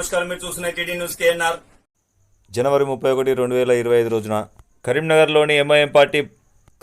నమస్కారం, మీరు చూస్తున్న టీడీ న్యూస్ కేఎన్ఆర్. జనవరి 31, 2025 రోజున కరీంనగర్లోని ఎంఐఎం పార్టీ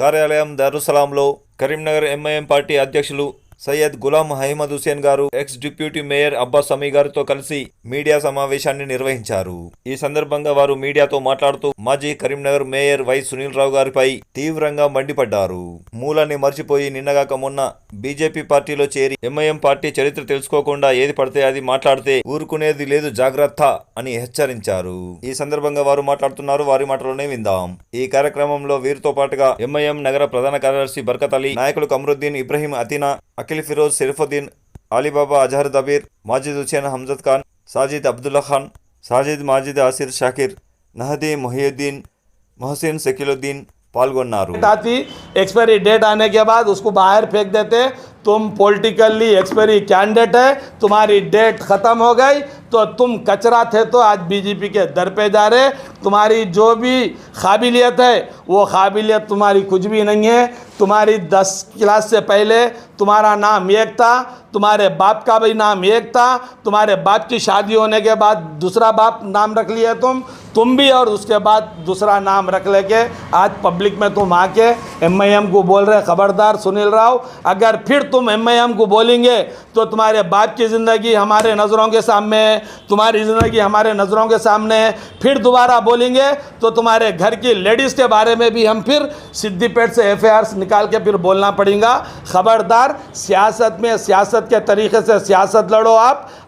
కార్యాలయం దారుసలాంలో కరీంనగర్ ఎంఐఎం పార్టీ అధ్యక్షులు సయ్యద్ గులాం అహ్మద్ హుసేన్ గారు ఎక్స్ డిప్యూటీ మేయర్ అబ్బాస్ సమీ గారితో కలిసి మీడియా సమావేశాన్ని నిర్వహించారు. ఈ సందర్భంగా వారు మీడియాతో మాట్లాడుతూ మాజీ కరీంనగర్ మేయర్ వై సునీల్ రావు గారిపై తీవ్రంగా మండిపడ్డారు. మూలాన్ని మర్చిపోయి నిన్నగాక మొన్న బీజేపీ పార్టీలో చేరి ఎంఐఎం పార్టీ చరిత్ర తెలుసుకోకుండా ఏది పడితే అది మాట్లాడితే ఊరుకునేది లేదు, జాగ్రత్త అని హెచ్చరించారు. ఈ సందర్భంగా వారు మాట్లాడుతున్నారు, వారి మాటలోనే విందాం. ఈ కార్యక్రమంలో వీరితో పాటుగా ఎంఐఎం నగర ప్రధాన కార్యదర్శి బర్కత్ అలీ, నాయకులు కమరుద్దీన్, ఇబ్రహీం, అతీనా, అఖిల్ ఫిరోజ్, షరీఫుద్దీన్, అలీబాబా, అజహర్ దబీర్, మాజిద్ హుసేన్, హంజద్ ఖాన్, సాజిద్ అబ్దుల్లా ఖాన్, సాజిద్ మాజిద్, ఆసిర్ షాకిర్, నహదీ మొహియుద్దీన్, मोहसिन शकीलुद्दीन पाल्गोन्नारू। एक्सपायरी डेट आने के बाद उसको बाहर फेंक देते। तुम पॉलिटिकली एक्सपायरी कैंडिडेट है, तुम्हारी डेट ख़त्म हो गई तो तुम कचरा थे तो आज बीजेपी के दर पे जा रहे। तुम्हारी जो भी काबिलियत है वो काबिलियत तुम्हारी कुछ भी नहीं है। तुम्हारी 10 क्लास से पहले तुम्हारा नाम एक था, तुम्हारे बाप का भी नाम एक था, तुम्हारे बाप की शादी होने के बाद दूसरा बाप नाम रख लिया तुम भी, और उसके बाद दूसरा नाम रख लेके आज पब्लिक में तुम आके एमआईएम को बोल रहे। खबरदार सुनील राव, अगर फिर तुम एमआईएम को बोलेंगे तो तुम्हारे बाप की ज़िंदगी हमारे नज़रों के सामने, तुम्हारी ज़िंदगी हमारे नज़रों के सामने। फिर दोबारा बोलेंगे तो तुम्हारे घर की लेडीज़ के बारे में भी हम फिर सिद्दीपेट से एफआईआर निकाल के फिर बोलना पड़ेगा। खबरदार, सियासत में सियासत के तरीके से सियासत लड़ो।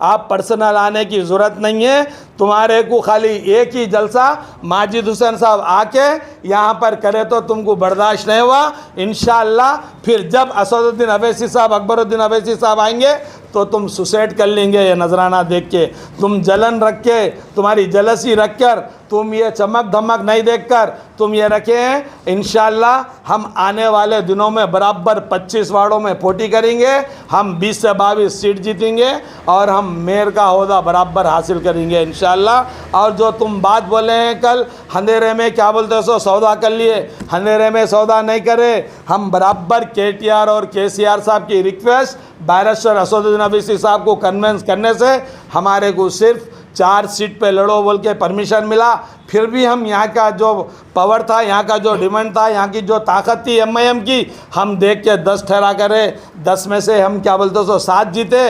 आप पर्सनल आने की ज़रूरत नहीं है। तुम्हारे को खाली एक ही जलसा माजिद हुसैन साहब आके यहाँ पर करे तो तुमको बर्दाश्त नहीं हुआ। इंशाअल्लाह फिर जब असदुद्दीन अवैसी साहब, अकबरुद्दीन अवैसी साहब आएंगे तो तुम सुसाइड कर लेंगे। ये नजराना देख के, तुम जलन रख के, तुम्हारी जलसी रख कर, तुम ये चमक धमक नहीं देखकर तुम ये रखे हैं। इंशाअल्लाह हम आने वाले दिनों में बराबर 25 वार्डों में पोटी करेंगे। हम 20 से 22 सीट जीतेंगे और हम मेयर का ओहदा बराबर हासिल करेंगे इंशाअल्लाह। और जो तुम बात बोले हैं कल, अंधेरे में क्या बोलते हो, सौदा कर लिए, अंधेरे में सौदा नहीं करे। हम बराबर केटीआर और केसीआर साहब की रिक्वेस्ट बैरिस्टर असदुद्दीन अवैसी साहब को कन्विंस करने से हमारे को सिर्फ 4 सीट पे लड़ो बोल के परमिशन मिला। फिर भी हम यहाँ का जो पावर था, यहाँ का जो डिमांड था, यहाँ की जो ताकत थी एमआईएम की, हम देख के 10 ठहरा करे। 10 में से हम क्या बोलते हो 7 जीते,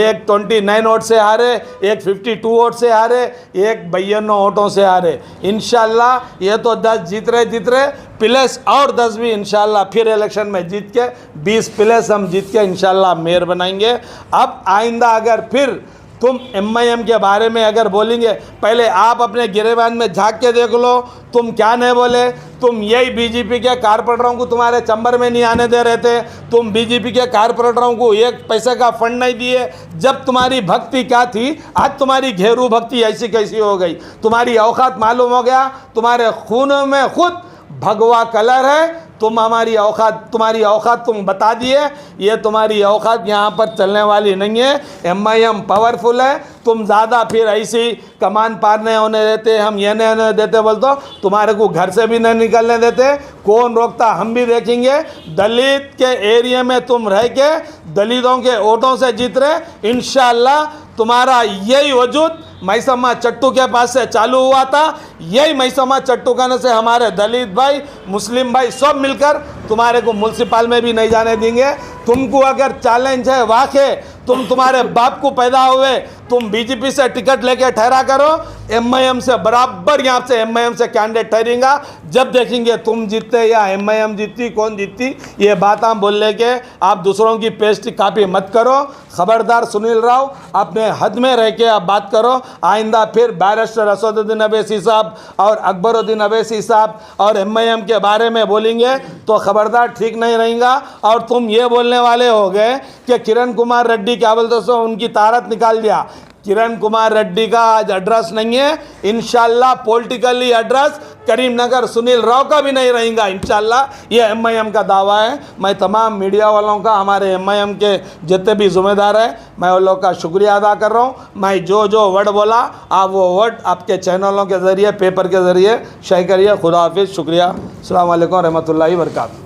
एक 29 वोट से हारे, एक 52 वोट से हारे, एक 52 वोटों से हारे। इंशाल्लाह ये तो 10 जीत रहे प्लस और 10 भी इंशाल्लाह फिर इलेक्शन में जीत के 20 प्लस हम जीत के इंशाल्लाह मेयर बनाएंगे। अब आइंदा अगर फिर तुम एमआईएम के बारे में अगर बोलेंगे, पहले आप अपने गिरेबान में झांक के देख लो, तुम क्या नहीं बोले। तुम यही बीजेपी के कारपोरेटरों को तुम्हारे चंबर में नहीं आने दे रहे थे। तुम बीजेपी के कारपोरेटरों को 1 पैसे का फंड नहीं दिए। जब तुम्हारी भक्ति क्या थी, आज तुम्हारी घेरू भक्ति ऐसी कैसी हो गई। तुम्हारी औकात मालूम हो गया, तुम्हारे खून में खुद भगवा कलर है। तुम हमारी औकात, तुम्हारी औकात तुम बता दिए। ये तुम्हारी औकात यहाँ पर चलने वाली नहीं है। एमआईएम पावरफुल है। तुम ज़्यादा फिर ऐसी कमान पार नहीं होने देते, हम ये नहीं होने देते बोल तो तुम्हारे को घर से भी नहीं निकलने देते। कौन रोकता, हम भी देखेंगे। दलित के एरिया में तुम रह के दलितों के वोटों से जीत रहे। इंशाअल्लाह तुम्हारा यही वजूद मैसम्मा चट्टू के पास से चालू हुआ था। यही मैसम्मा चट्टू खाने से हमारे दलित भाई, मुस्लिम भाई सब मिलकर तुम्हारे को म्यूनसिपल में भी नहीं जाने देंगे। तुमको अगर चैलेंज है वाकई, तुम्हारे बाप को पैदा हुए, तुम बीजेपी से टिकट लेके ठहरा करो। एमआईएम से बराबर यहाँ से एमआईएम से कैंडिडेट ठहरेगा। जब देखेंगे तुम जीतते या एमआईएम जीतती, कौन जीतती, ये बात हम बोलने के आप दूसरों की पेस्ट कापी मत करो। खबरदार सुनील राव, अपने हद में रह के आप बात करो। आइंदा फिर बैरिस्टर असदुद्दीन अवैसी साहब और अकबरुद्दीन अवैसी साहब और एमआईएम के बारे में बोलेंगे तो खबरदार ठीक नहीं रहेगा। और तुम ये बोलने वाले हो गए कि किरण कुमार रेड्डी क्या बोलते हो, उनकी तारत निकाल दिया। किरण कुमार रेड्डी का आज एड्रेस नहीं है। इंशाल्लाह पॉलिटिकली एड्रेस करीमनगर सुनील राव का भी नहीं रहेगा इंशाल्लाह। ये एमआईएम का दावा है। मैं तमाम मीडिया वालों का, हमारे एमआईएम के जितने भी जिम्मेदार हैं, मैं उन लोगों का शुक्रिया अदा कर रहा हूँ। मैं जो वर्ड बोला आप वो वर्ड आपके चैनलों के ज़रिए, पेपर के ज़रिए शेयर करिए। खुदा हाफिज़, शुक्रिया। अस्सलाम वालेकुम रहमतुल्लाहि व बरकातहू।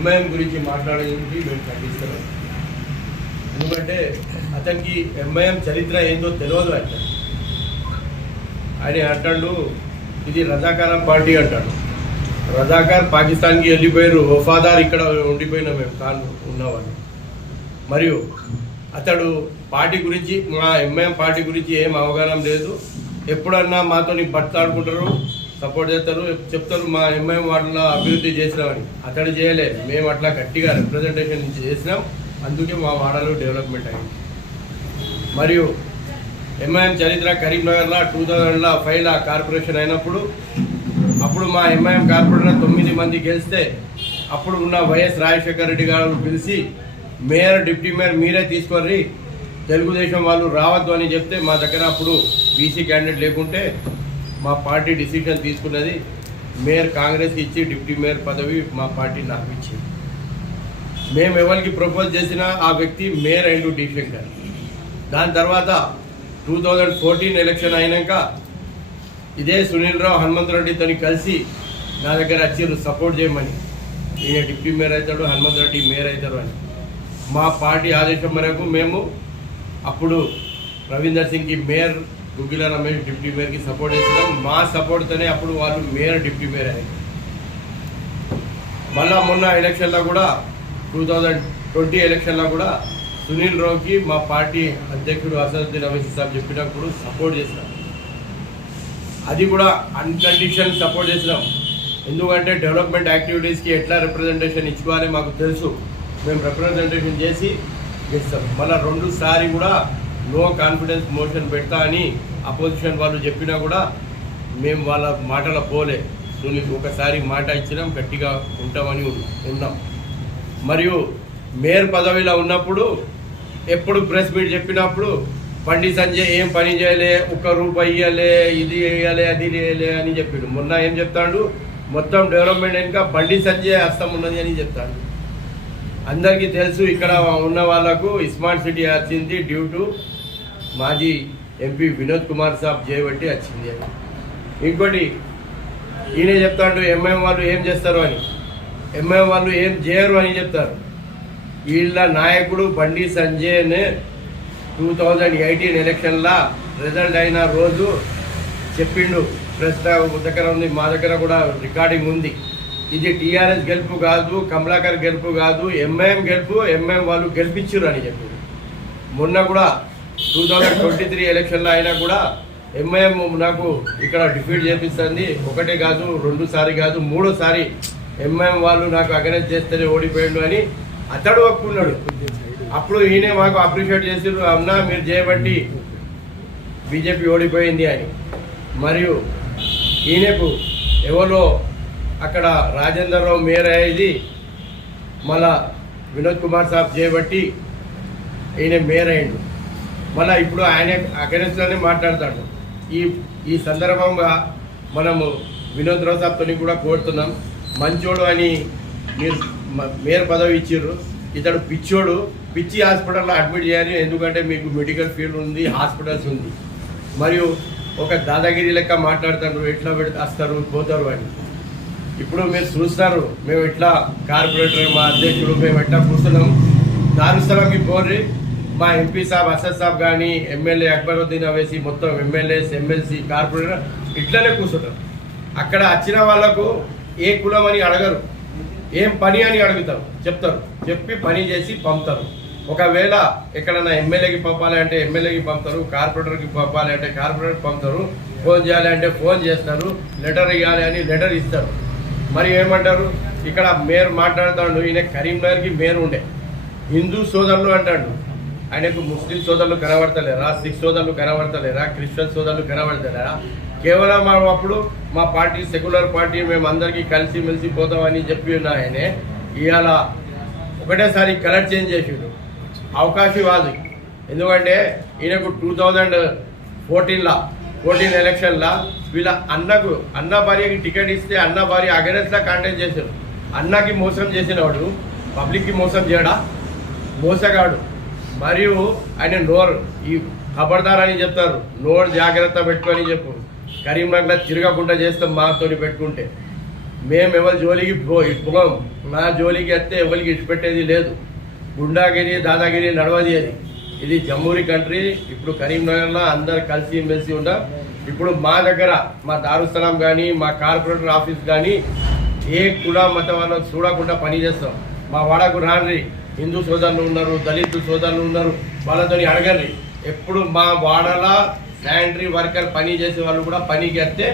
ఎంఐఎం గురించి మాట్లాడేది మేము ఖండిస్తున్నాం. ఎందుకంటే అతనికి ఎంఐఎం చరిత్ర ఏందో తెలియదు. ఆయన అంటాడు ఇది రజాకార పార్టీ అంటాడు. రజాకార్ పాకిస్తాన్కి వెళ్ళిపోయారు, వఫాదార్ ఇక్కడ ఉండిపోయినా మేము కాను ఉన్నవాళ్ళు. మరియు అతడు పార్టీ గురించి, మా ఎంఐఎం పార్టీ గురించి ఏం అవగాహన లేదు. ఎప్పుడన్నా మాతో బట్లాడుకుంటారు, సపోర్ట్ చేస్తారు, చెప్తారు మా ఎంఐఎం వాళ్ళ అభివృద్ధి చేసినామని. అతడు చేయలేదు, మేము అట్లా గట్టిగా రిప్రజెంటేషన్ నుంచి చేసినాం. అందుకే మా వాడలో డెవలప్మెంట్ అయింది. మరియు ఎంఐఎం చరిత్ర కరీంనగర్లో 2005లో కార్పొరేషన్ అయినప్పుడు అప్పుడు మా ఎంఐఎం కార్పొరేటర్ 9 మంది గెలిస్తే అప్పుడు ఉన్న వైఎస్ రాజశేఖర రెడ్డి గారు పిలిచి మేయర్ డిప్యూటీ మేయర్ మీరే తీసుకొని తెలుగుదేశం వాళ్ళు రావద్దు అని చెప్తే మా దగ్గర అప్పుడు బీసీ క్యాండిడేట్ లేకుంటే మా పార్టీ డిసిషన్ తీసుకున్నది మేయర్ కాంగ్రెస్కి ఇచ్చి డిప్యూటీ మేయర్ పదవి మా పార్టీ నాకు ఇచ్చింది. మేము ఎవరికి ప్రపోజ్ చేసినా ఆ వ్యక్తి మేయర్ అయిండు డి శంకర్. దాని తర్వాత 2014 ఎలక్షన్ అయినాక ఇదే సునీల్ రావు హనుమంతరెడ్డితో కలిసి నా దగ్గర వచ్చారు సపోర్ట్ చేయమని. ఈయన డిప్యూటీ మేయర్ అవుతాడు, హనుమంతరెడ్డి మేయర్ అవుతాడు అని. మా పార్టీ ఆదేశం మేరకు మేము అప్పుడు రవీందర్ సింగ్కి మేయర్, గుగ్గిల రమేష్ డిప్యూటీ మేయర్కి సపోర్ట్ చేసినాం. మా సపోర్ట్తోనే అప్పుడు వాళ్ళు మేయర్ డిప్యూటీ మేయర్ అయ్యారు. మళ్ళా మొన్న ఎలక్షన్లో కూడా 2020 ఎలక్షన్లో కూడా సునీల్ రావుకి మా పార్టీ అధ్యక్షుడు అసదుద్దీన్ అవైసీ సాబ్ చెప్పినప్పుడు సపోర్ట్ చేసినాం. అది కూడా అన్కండిషన్ సపోర్ట్ చేసినాం. ఎందుకంటే డెవలప్మెంట్ యాక్టివిటీస్కి ఎట్లా రిప్రజెంటేషన్ ఇచ్చుకోవాలి మాకు తెలుసు. మేము రిప్రజెంటేషన్ చేసి చేస్తాం. మళ్ళీ 2సారి కూడా నో కాన్ఫిడెన్స్ మోషన్ పెడతా అని అపోజిషన్ వాళ్ళు చెప్పినా కూడా మేము వాళ్ళ మాటల పోలే. సునీల్ ఒకసారి మాట ఇచ్చినాం, గట్టిగా ఉంటామని ఉన్నాం. మరియు మేయర్ పదవిలో ఉన్నప్పుడు ఎప్పుడు ప్రెస్ మీట్ చెప్పినప్పుడు బండి సంజయ్ ఏం పని చేయలే, ₹1 ఇవ్వలే, ఇది వేయాలి అది వేయలే అని చెప్పాడు. మొన్న ఏం చెప్తాడు, మొత్తం డెవలప్మెంట్ వెనుక బండి సంజయ్ హస్తం ఉన్నది అని చెప్తాడు. అందరికీ తెలుసు ఇక్కడ ఉన్న వాళ్ళకు స్మార్ట్ సిటీ వచ్చింది డ్యూ టు మాజీ ఎంపీ వినోద్ కుమార్ సాబ్ చేయబట్టి వచ్చింది అని. ఇంకోటి ఈయన చెప్తాడు ఎంఐఎం వాళ్ళు ఏం చేస్తారు అని, ఎంఐఎం వాళ్ళు ఏం చేయరు అని చెప్తారు. వీళ్ళ నాయకుడు బండి సంజయ్నే 2018 ఎలక్షన్లో రిజల్ట్ అయిన రోజు చెప్పిండు. ప్రెస్ దగ్గర ఉంది, మా దగ్గర కూడా రికార్డింగ్ ఉంది. ఇది టీఆర్ఎస్ గెలుపు కాదు, కమలాకర్ గెలుపు కాదు, ఎంఐఎం గెలుపు, ఎంఐఎం వాళ్ళు గెలిపించారు అని చెప్పిండు. మొన్న కూడా 2023 ఎలక్షన్లో అయినా కూడా ఎంఐఎం నాకు ఇక్కడ డిఫీట్ చేపిస్తుంది. ఒకటే కాదు, 2సారి కాదు, 3సారి ఎంఐఎం వాళ్ళు నాకు అగెనెస్ట్ చేస్తేనే ఓడిపోయిండు అని అతడు ఒప్పుకున్నాడు. అప్పుడు ఈయన మాకు అప్రిషియేట్ చేసారు, అన్నా మీరు చేయబట్టి బీజేపీ ఓడిపోయింది అని. మరియు ఈయనకు ఎవరో అక్కడ రాజేందర్ రావు మేయర్ అయ్యేది, మళ్ళా వినోద్ కుమార్ సాబ్ చేయబట్టి ఈయన మేయర్ అయ్యిండు. మళ్ళీ ఇప్పుడు ఆయన అగెనెస్ట్లోనే మాట్లాడతాడు. ఈ సందర్భంగా మనము వినోద్ రావు సాబ్తో కూడా కోరుతున్నాం, మంచోడు అని మీరు మేయర్ పదవి ఇచ్చారు, ఇతడు పిచ్చోడు, పిచ్చి హాస్పిటల్లో అడ్మిట్ చేయాలి. ఎందుకంటే మీకు మెడికల్ ఫీల్డ్ ఉంది, హాస్పిటల్స్ ఉంది. మరియు ఒక దాదాగిరి లెక్క మాట్లాడుతారు, ఎట్లా వస్తారు పోతారు అని. ఇప్పుడు మీరు చూస్తారు, మేము ఎట్లా కార్పొరేటర్ మా అధ్యక్షుడు మేము ఎట్లా కూర్చున్నాం. దారుస్థలంకి పోర్రి, మా ఎంపీ సాబ్ అసద్ సాబ్ కానీ ఎమ్మెల్యే అక్బరుద్దీన్ అవైసీ మొత్తం ఎమ్మెల్యేస్ ఎమ్మెల్సీ కార్పొరేటర్ ఇట్లనే కూర్చుంటారు. అక్కడ వచ్చిన వాళ్ళకు ఏ కులం అని అడగరు, ఏం పని అని అడుగుతారు, చెప్తారు, చెప్పి పని చేసి పంపుతారు. ఒకవేళ ఎక్కడన్నా ఎమ్మెల్యేకి పంపాలి అంటే ఎమ్మెల్యేకి పంపుతారు, కార్పొరేటర్కి పంపాలి అంటే కార్పొరేటర్ పంపుతారు, ఫోన్ చేయాలి అంటే ఫోన్ చేస్తారు, లెటర్ ఇవ్వాలి అని లెటర్ ఇస్తారు. మరి ఏమంటారు, ఇక్కడ మేయర్ మాట్లాడుతాడు, ఈయన కరీంనగర్కి మేయర్ ఉండే, హిందూ సోదరులు అంటాడు, ఆయనకు ముస్లిం సోదరులు కనబడతలేరా, సిక్ సోదరులు కనబడతలేరా, క్రిస్టియన్ సోదరులు కనబడతలేరా? కేవలం అప్పుడు మా పార్టీ సెక్యులర్ పార్టీ మేము అందరికీ కలిసి మెలిసి పోతామని చెప్పి ఉన్న ఆయనే ఇవాళ ఒకటేసారి కలర్ చేంజ్ చేసిండు. అవకాశవాది. ఎందుకంటే ఈయనకు 2014 ఎలక్షన్లో వీళ్ళ అన్న భార్యకి టికెట్ ఇస్తే అన్న భార్య అగెనెస్ట్లా కాంటాక్ట్ చేశారు. అన్నకి మోసం చేసినవాడు పబ్లిక్కి మోసం చేయడా? మోసగాడు. మరియు ఆయన నోరు ఈ ఖబర్దార్ అని చెప్తారు, నోరు జాగ్రత్త పెట్టుకొని చెప్పు, కరీంనగర్లో తిరగకుండా చేస్తాం మాతో పెట్టుకుంటే. మేము ఎవరి జోలికి పోం. నా జోలికి వస్తే ఎవరికి ఇచ్చిపెట్టేది లేదు. గుండాగిరి దాదాగిరి నడవది అది. ఇది జమ్మూరి కంట్రీ. ఇప్పుడు కరీంనగర్లో అందరు కలిసి మెలిసి ఉంటాం. ఇప్పుడు మా దగ్గర మా దారుస్థలం కానీ మా కార్పొరేటర్ ఆఫీస్ కానీ ఏ కుల మత వాళ్ళకు చూడకుండా పనిచేస్తాం. మా వాడకు రాండ్రి, హిందూ సోదరులు ఉన్నారు, దళితు సోదరులు ఉన్నారు, వాళ్ళతో అడగండి. ఎప్పుడు మా వాడలా శానిటరీ వర్కర్ పని చేసే వాళ్ళు కూడా పనికి వస్తే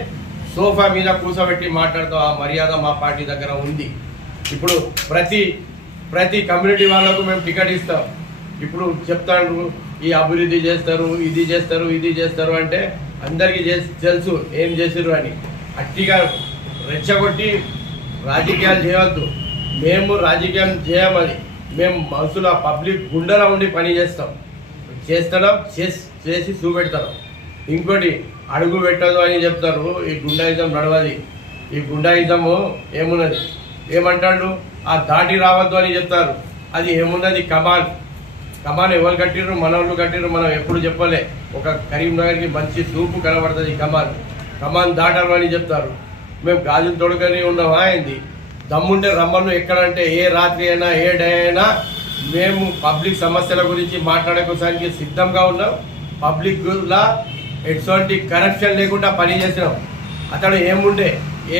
సోఫా మీద కూర్చోబెట్టి మాట్లాడుతాం. ఆ మర్యాద మా పార్టీ దగ్గర ఉంది. ఇప్పుడు ప్రతి కమ్యూనిటీ వాళ్ళకు మేము టికెట్ ఇస్తాం. ఇప్పుడు చెప్తాను ఈ అభివృద్ధి చేస్తారు, ఇది చేస్తారు, ఇది చేస్తారు అంటే అందరికీ తెలుసు ఏం చేసారు అని. అట్టిగా రెచ్చగొట్టి రాజకీయాలు చేయవద్దు. మేము రాజకీయం చేయమని మేము మనుషుల పబ్లిక్ గుండెలో ఉండి పని చేస్తున్నాం, చేసి చూపెడతాం. ఇంకోటి అడుగు పెట్టదు అని చెప్తారు. ఈ గుండాయిజం నడవది. ఈ గుండాయిజము ఏమున్నది, ఏమంటాడు ఆ దాటి రావద్దు అని చెప్తారు. అది ఏమున్నది కమాన్ ఎవరు కట్టిర్రు, మన వాళ్ళు కట్టిర్రు. మనం ఎప్పుడు చెప్పలే. ఒక కరీంనగర్కి మంచి చూపు కనబడుతుంది. కమాన్ దాటరు అని చెప్తారు. మేము గాజులు తొడుకొని ఉన్నామా ఏంది? దమ్ముంటే రమ్మను. ఎక్కడంటే ఏ రాత్రి అయినా ఏ డే అయినా మేము పబ్లిక్ సమస్యల గురించి మాట్లాడుకోవడానికి సిద్ధంగా ఉన్నాం. పబ్లిక్లా ఎటువంటి కరప్షన్ లేకుండా పని చేసినాం. అతడు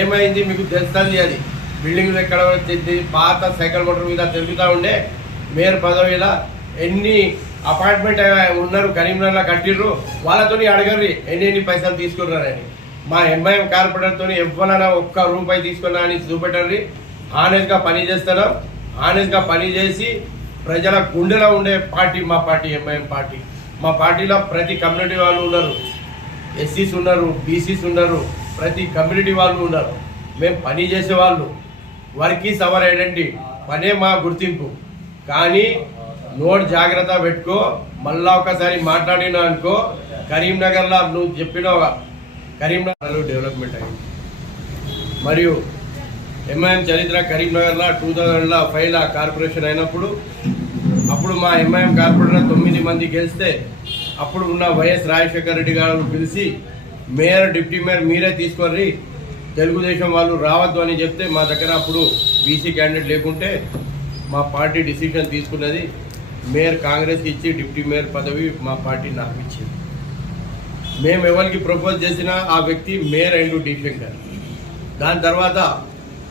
ఏమైంది మీకు తెలుస్తుంది. అది బిల్డింగ్లు ఎక్కడ పాత సైకిల్ మోటార్ మీద తిరుగుతూ ఉండే మేయర్ పదవిలో ఎన్ని అపార్ట్మెంట్ ఉన్నారు కరీంనగర్లో కట్టిర్రు. వాళ్ళతో అడగర్రి ఎన్ని పైసలు తీసుకున్నారని. మా ఎంఐఎం కార్పొరేటర్తో ఎవరైనా ఒక్క రూపాయి తీసుకున్నా అని చూపెట్టర్రి. హానెస్ట్గా పని చేస్తున్నాం. హానెస్ట్గా పని చేసి ప్రజల గుండెలో ఉండే పార్టీ మా పార్టీ ఎంఐఎం పార్టీ. మా పార్టీలో ప్రతి కమ్యూనిటీ వాళ్ళు ఉన్నారు, ఎస్సీస్ ఉన్నారు, బీసీస్ ఉన్నారు, ప్రతి కమ్యూనిటీ వాళ్ళు ఉన్నారు. మేము పని చేసేవాళ్ళు. Work is our identity. పనే మా గుర్తింపు. కానీ నోట్ జాగ్రత్త పెట్టుకో. మళ్ళా ఒకసారి మాట్లాడినా అనుకో, కరీంనగర్లో నువ్వు చెప్పినావుగా కరీంనగర్లో డెవలప్మెంట్ అయింది. మరియు ఎంఐఎం చరిత్ర కరీంనగర్లో 2005లో కార్పొరేషన్ అయినప్పుడు అప్పుడు మా ఎంఐఎం కార్పొరేటర్ 9 మంది గెలిస్తే అప్పుడు ఉన్న వైఎస్ రాజశేఖర రెడ్డి గారు పిలిచి మేయర్ డిప్యూటీ మేయర్ మీరే తీసుకొని తెలుగుదేశం వాళ్ళు రావద్దు అని చెప్తే మా దగ్గర అప్పుడు బీసీ క్యాండిడేట్ లేకుంటే మా పార్టీ డిసిషన్ తీసుకున్నది. మేయర్ కాంగ్రెస్కి ఇచ్చి డిప్యూటీ మేయర్ పదవి మా పార్టీ నాకు ఇచ్చింది. మేము ఎవరికి ప్రపోజ్ చేసినా ఆ వ్యక్తి మేయర్ అండ్ డి శంకర్. దాని తర్వాత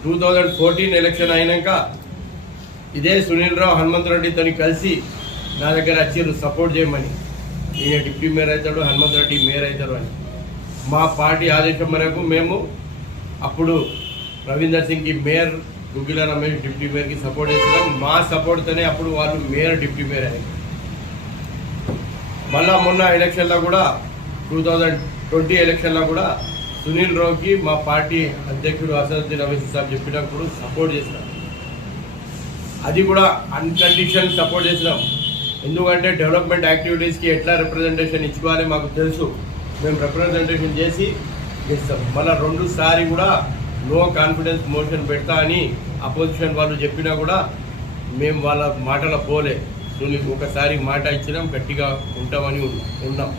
2014 ఎలక్షన్ అయినాక ఇదే సునీల్ రావు హనుమంతరెడ్డితో కలిసి నా దగ్గర వచ్చారు సపోర్ట్ చేయమని. ఈయన డిప్యూటీ మేయర్ అవుతాడు, హనుమంతరెడ్డి మేయర్ అవుతాడు అని. మా పార్టీ ఆదేశం మేరకు మేము అప్పుడు రవీందర్ సింగ్కి మేయర్, గుగ్గిల రమేష్ డిప్యూటీ మేయర్కి సపోర్ట్ చేస్తున్నాం. మా సపోర్ట్తోనే అప్పుడు వాళ్ళు మేయర్ డిప్యూటీ మేయర్ అయ్యారు. మళ్ళా మొన్న ఎలక్షన్లో కూడా 2020 ఎలక్షన్లో కూడా సునీల్ రావుకి మా పార్టీ అధ్యక్షుడు అసదుద్దీన్ ఓవైసీ సాబ్ చెప్పినప్పుడు సపోర్ట్ చేసినాం. అది కూడా అన్కండిషన్ సపోర్ట్ చేసినాం. ఎందుకంటే డెవలప్మెంట్ యాక్టివిటీస్కి ఎట్లా రిప్రజెంటేషన్ ఇచ్చుకోవాలి మాకు తెలుసు. మేము రిప్రజెంటేషన్ చేసి చేస్తాం. మళ్ళీ 2 సారి కూడా నో కాన్ఫిడెన్స్ మోషన్ పెడతా అని అపోజిషన్ వాళ్ళు చెప్పినా కూడా మేము వాళ్ళ మాటలో పోలే. సునీల్ ఒకసారి మాట ఇచ్చినాం, గట్టిగా ఉంటామని ఉన్నాం.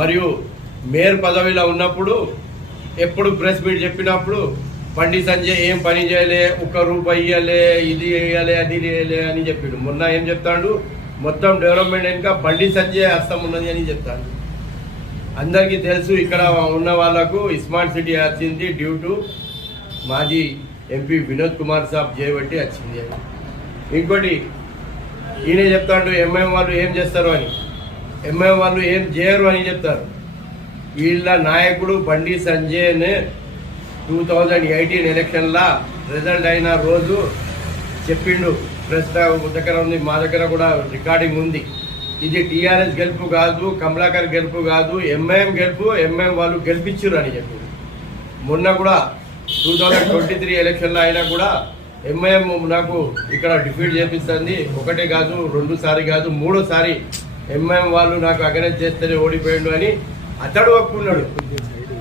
మరియు మేయర్ పదవిలో ఉన్నప్పుడు ఎప్పుడు ప్రెస్ మీట్ చెప్పినప్పుడు బండి సంజయ్ ఏం పని చేయలే, 1 రూపాయి ఇవ్వలే, ఇది వేయాలి అది వేయలే అని చెప్పాడు. మొన్న ఏం చెప్తాడు, మొత్తం డెవలప్మెంట్ ఇంకా బండి సంజయ్ హస్తం ఉన్నది అని చెప్తాడు. అందరికీ తెలుసు ఇక్కడ ఉన్న వాళ్ళకు స్మార్ట్ సిటీ వచ్చింది డ్యూ టు మాజీ ఎంపీ వినోద్ కుమార్ సాబ్ చేయబట్టి వచ్చింది అని. ఇంకోటి ఈయన చెప్తాడు ఎంఐఎం వాళ్ళు ఏం చేస్తారు అని. ఎంఐఎం వాళ్ళు ఏం చేయరు అని చెప్తారు. వీళ్ళ నాయకుడు బండి సంజయ్నే 2018 ఎలక్షన్లా రిజల్ట్ అయిన రోజు చెప్పిండు. ప్రెస్ దగ్గర ఉంది, మా దగ్గర కూడా రికార్డింగ్ ఉంది. ఇది టీఆర్ఎస్ గెలుపు కాదు, కమలాకర్ గెలుపు కాదు, ఎంఐఎం గెలుపు, ఎంఐఎం వాళ్ళు గెలిపించారు అని చెప్పిండు. మొన్న కూడా 2023 ఎలక్షన్లో అయినా కూడా ఎంఐఎం నాకు ఇక్కడ డిఫీట్ చేపిస్తుంది. 1 కాదు, 2 సారి కాదు, 3 సారి ఎంఐఎం వాళ్ళు నాకు అగైనెస్ట్ చేస్తేనే ఓడిపోయాడు అని అతడు ఒప్పుకున్నాడు.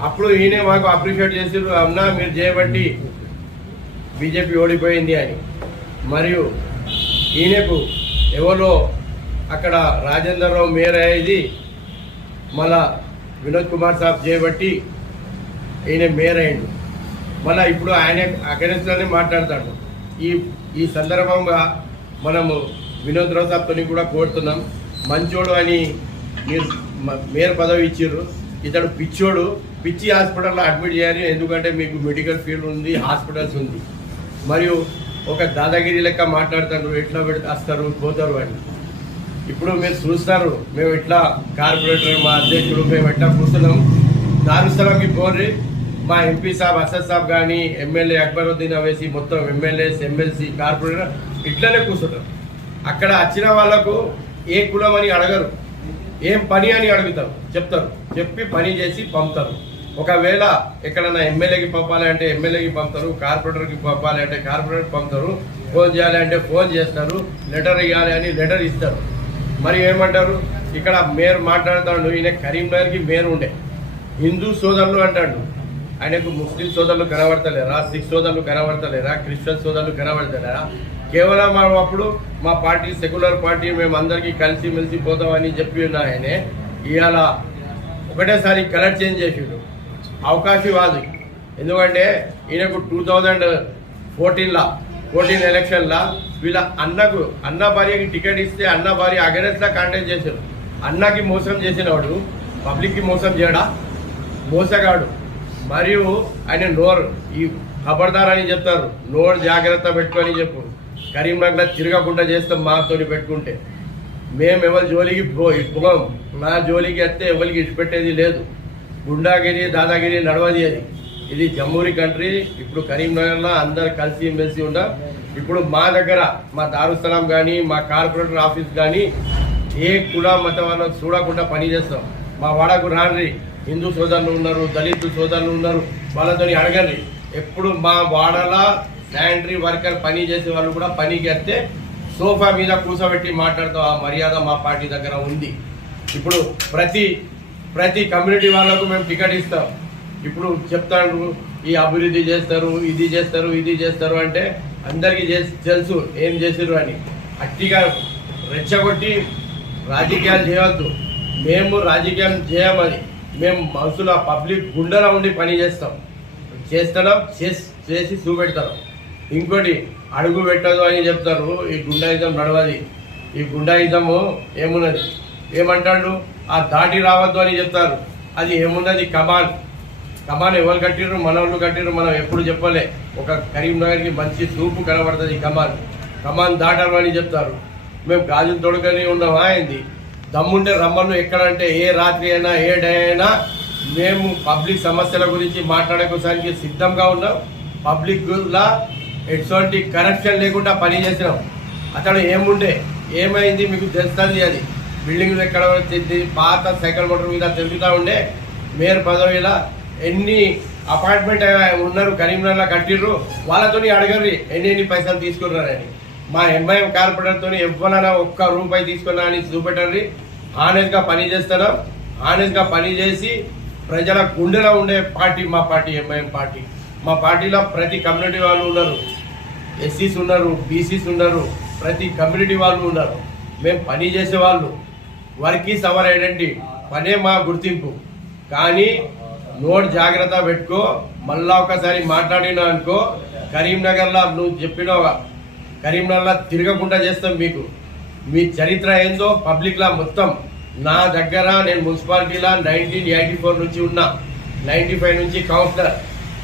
అప్పుడు ఈయన మాకు అప్రిషియేట్ చేసారు, అవునా మీరు చేయబట్టి బీజేపీ ఓడిపోయింది అని. మరియు ఈయనకు ఎవరో అక్కడ రాజేందర్ రావు మేయర్ అయ్యేది, మళ్ళా వినోద్ కుమార్ సాబ్ చేయబట్టి ఈయన మేయర్ అయ్యిండు. మళ్ళీ ఇప్పుడు ఆయన అగెన్స్ట్లోనే మాట్లాడతాడు. ఈ ఈ సందర్భంగా మనము వినోద్ రావు సాబ్తో కూడా కోరుతున్నాం, మంచోడు అని మీరు మేయర్ పదవి ఇచ్చారు, ఇతడు పిచ్చోడు, పిచ్చి హాస్పిటల్లో అడ్మిట్ చేయాలి, ఎందుకంటే మీకు మెడికల్ ఫీల్డ్ ఉంది, హాస్పిటల్స్ ఉంది, మరియు ఒక దాదాగిరి లెక్క మాట్లాడతారు, ఎట్లా వస్తారు పోతారు అని. ఇప్పుడు మీరు చూస్తారు, మేము ఎట్లా కార్పొరేటర్ మా అధ్యక్షుడు మేము ఎట్లా కూర్చున్నాం, దారుస్థలంకి పోర్రి, మా ఎంపీ సాబ్ అసద్ సాబ్ కానీ ఎమ్మెల్యే అక్బరుద్దీన్ అవేసి మొత్తం ఎమ్మెల్యేస్ ఎమ్మెల్సీ కార్పొరేటర్ ఇట్లనే కూర్చుంటారు. అక్కడ వచ్చిన వాళ్ళకు ఏ కులం అని అడగరు, ఏం పని అని అడుగుతారు, చెప్తారు, చెప్పి పని చేసి పంపుతారు. ఒకవేళ ఎక్కడన్నా ఎమ్మెల్యేకి పంపాలి అంటే ఎమ్మెల్యేకి పంపుతారు, కార్పొరేటర్కి పంపాలి అంటే కార్పొరేటర్ పంపుతారు, ఫోన్ చేయాలి అంటే ఫోన్ చేస్తారు, లెటర్ ఇవ్వాలి అని లెటర్ ఇస్తారు. మరి ఏమంటారు, ఇక్కడ మేయర్ మాట్లాడుతాడు, ఈయన కరీంనగర్కి మేయర్ ఉండే, హిందూ సోదరులు అంటాడు, ఆయనకు ముస్లిం సోదరులు కనబడతలేరా, సిక్ సోదరులు కనబడతలేరా, క్రిస్టియన్ సోదరులు కనబడతలేరా? కేవలం అప్పుడు మా పార్టీ సెక్యులర్ పార్టీ మేము అందరికీ కలిసి మెలిసి పోతామని చెప్పి ఉన్నాయనే ఇవాళ ఒకటేసారి కలర్ చేంజ్ చేసిండు, అవకాశవాది. ఎందుకంటే ఈయనకు 2014 ఎలక్షన్లా వీళ్ళ అన్న భార్యకి టికెట్ ఇస్తే అన్న భార్య అగెనెస్ట్లా కాంటాక్ట్ చేశారు. అన్నకి మోసం చేసినవాడు పబ్లిక్కి మోసం చేయడా, మోసగాడు. మరియు ఆయన నోరు ఈ ఖబర్దార్ అని చెప్తారు, నోరు జాగ్రత్త పెట్టుకొని చెప్పు, కరీంనగర్లో తిరగకుండా చేస్తాం మాతో పెట్టుకుంటే. మేము ఎవరి జోలికి పోం, నా జోలికి వస్తే ఎవరికి ఇచ్చిపెట్టేది లేదు. గుండాగిరి దాదాగిరి నడవది అది, ఇది జమ్మూరి కంట్రీ. ఇప్పుడు కరీంనగర్లో అందరు కలిసి మెలిసి ఉన్నాం. ఇప్పుడు మా దగ్గర మా దారుస్థలం కానీ మా కార్పొరేటర్ ఆఫీస్ కానీ ఏ కుల మత వాళ్ళని చూడకుండా పనిచేస్తాం. మా వాడకు రాండ్రి, హిందూ సోదరులు ఉన్నారు, దళిత సోదరులు ఉన్నారు, వాళ్ళతో అడగండి. ఎప్పుడు మా వాడలా శానిటరీ వర్కర్ పని చేసే వాళ్ళు కూడా పనికి వస్తే సోఫా మీద కూర్చోబెట్టి మాట్లాడుతాం, ఆ మర్యాద మా పార్టీ దగ్గర ఉంది. ఇప్పుడు ప్రతి కమ్యూనిటీ వాళ్ళకు మేము టికెట్ ఇస్తాం. ఇప్పుడు చెప్తాడు ఈ అభివృద్ధి చేస్తారు, ఇది చేస్తారు, ఇది చేస్తారు అంటే అందరికీ తెలుసు ఏం చేసారు అని. అట్టిగా రెచ్చగొట్టి రాజకీయాలు చేయవద్దు. మేము రాజకీయం చేయమని, మేము మనుషుల పబ్లిక్ గుండెలో ఉండి పని చేస్తున్నాం, చేసి చూపెడతాం. ఇంకోటి అడుగు పెట్టదు అని చెప్తారు, ఈ గుండాయిజం నడవది. ఈ గుండాయిజము ఏమున్నది, ఏమంటాడు, ఆ దాటి రావద్దు అని చెప్తారు. అది ఏమున్నది, కమాన్ ఎవరు కట్టిర్రు, మనోళ్ళు కట్టిర్రు, మనం ఎప్పుడు చెప్పలే. ఒక కరీంనగర్కి మంచి చూపు కనబడుతుంది, కమాన్ దాటరు అని చెప్తారు. మేము గాజులు తొడగని ఉన్నామా ఏంది? దమ్ముంటే రమ్మను, ఎక్కడంటే ఏ రాత్రి అయినా ఏ డే అయినా మేము పబ్లిక్ సమస్యల గురించి మాట్లాడేకోసానికి సిద్ధంగా ఉన్నాం. పబ్లిక్లా ఎటువంటి కరప్షన్ లేకుండా పని చేసినాం. అతడు ఏమైంది మీకు తెలుస్తుంది. అది బిల్డింగ్లు ఎక్కడ పాత సైకిల్ మోటార్ మీద తిరుగుతూ ఉండే మేయర్ పదవిలా ఎన్ని అపార్ట్మెంట్ ఉన్నారు కరీంనగర్లో కట్టిర్రు, వాళ్ళతో అడగరు ఎన్ని పైసలు తీసుకున్నారని. మా ఎంఐఎం కార్పొరేటర్తో ఎవరైనా ఒక్క రూపాయి తీసుకున్నా అని చూపెట్టండి. హానెస్ట్గా పని చేస్తున్నాం, హానెస్ట్గా పని చేసి ప్రజల గుండెలో ఉండే పార్టీ మా పార్టీ ఎంఐఎం పార్టీ. మా పార్టీలో ప్రతి కమ్యూనిటీ వాళ్ళు ఉన్నారు, ఎస్సీస్ ఉన్నారు, బీసీస్ ఉన్నారు, ప్రతి కమ్యూనిటీ వాళ్ళు ఉన్నారు. మేము పని చేసే వాళ్ళు, వర్క్ ఈజ్ అవర్ ఐడెంటిటీ, పనే మా గుర్తింపు. కానీ నోట్ జాగ్రత్త పెట్టుకో, మళ్ళా ఒకసారి మాట్లాడినా అనుకో, కరీంనగర్లో నువ్వు చెప్పినావుగా కరీంనగర్లో తిరగకుండా చేస్తాం. మీకు మీ చరిత్ర ఏందో పబ్లిక్లా మొత్తం నా దగ్గర, నేను మున్సిపాలిటీలో 1984 నుంచి ఉన్నా, 95 నుంచి కౌన్సిలర్.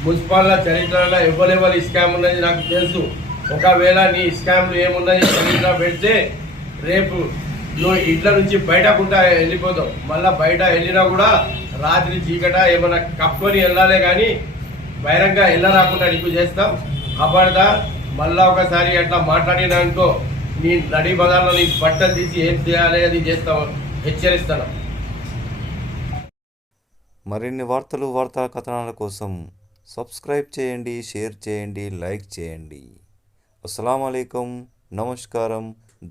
మున్సిపాలిటీ చరిత్రలో ఎవరెవరు స్కామ్ ఉన్నది నాకు తెలుసు. ఒకవేళ నీ స్కామ్లు ఏమున్నది చరిత్ర పెడితే రేపు నువ్వు ఇంట్లో నుంచి బయటకుండా వెళ్ళిపోతావు. మళ్ళీ బయట వెళ్ళినా కూడా రాత్రి చీకట ఏమైనా కప్పుకొని వెళ్ళాలి, కానీ బహిరంగ వెళ్ళరాకుండా నీకు చేస్తాం. అబడదా మళ్ళా ఒకసారి అట్లా మాట్లాడినానుకో, నీ నడి బజార్లో నీ బట్టలు తీసి ఏం చేయాలి అది చేస్తాం, హెచ్చరిస్తాను. మరిన్ని వార్తా కథనాల కోసం సబ్స్క్రైబ్ చేయండి, షేర్ చేయండి, లైక్ చేయండి. అస్సలాము అలైకుం, నమస్కారం,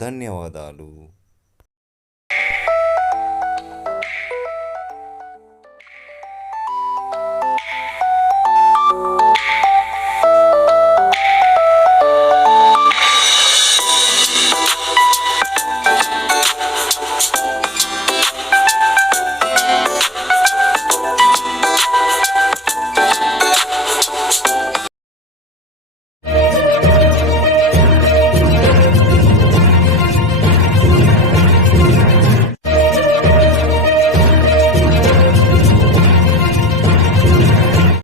ధన్యవాదాలు.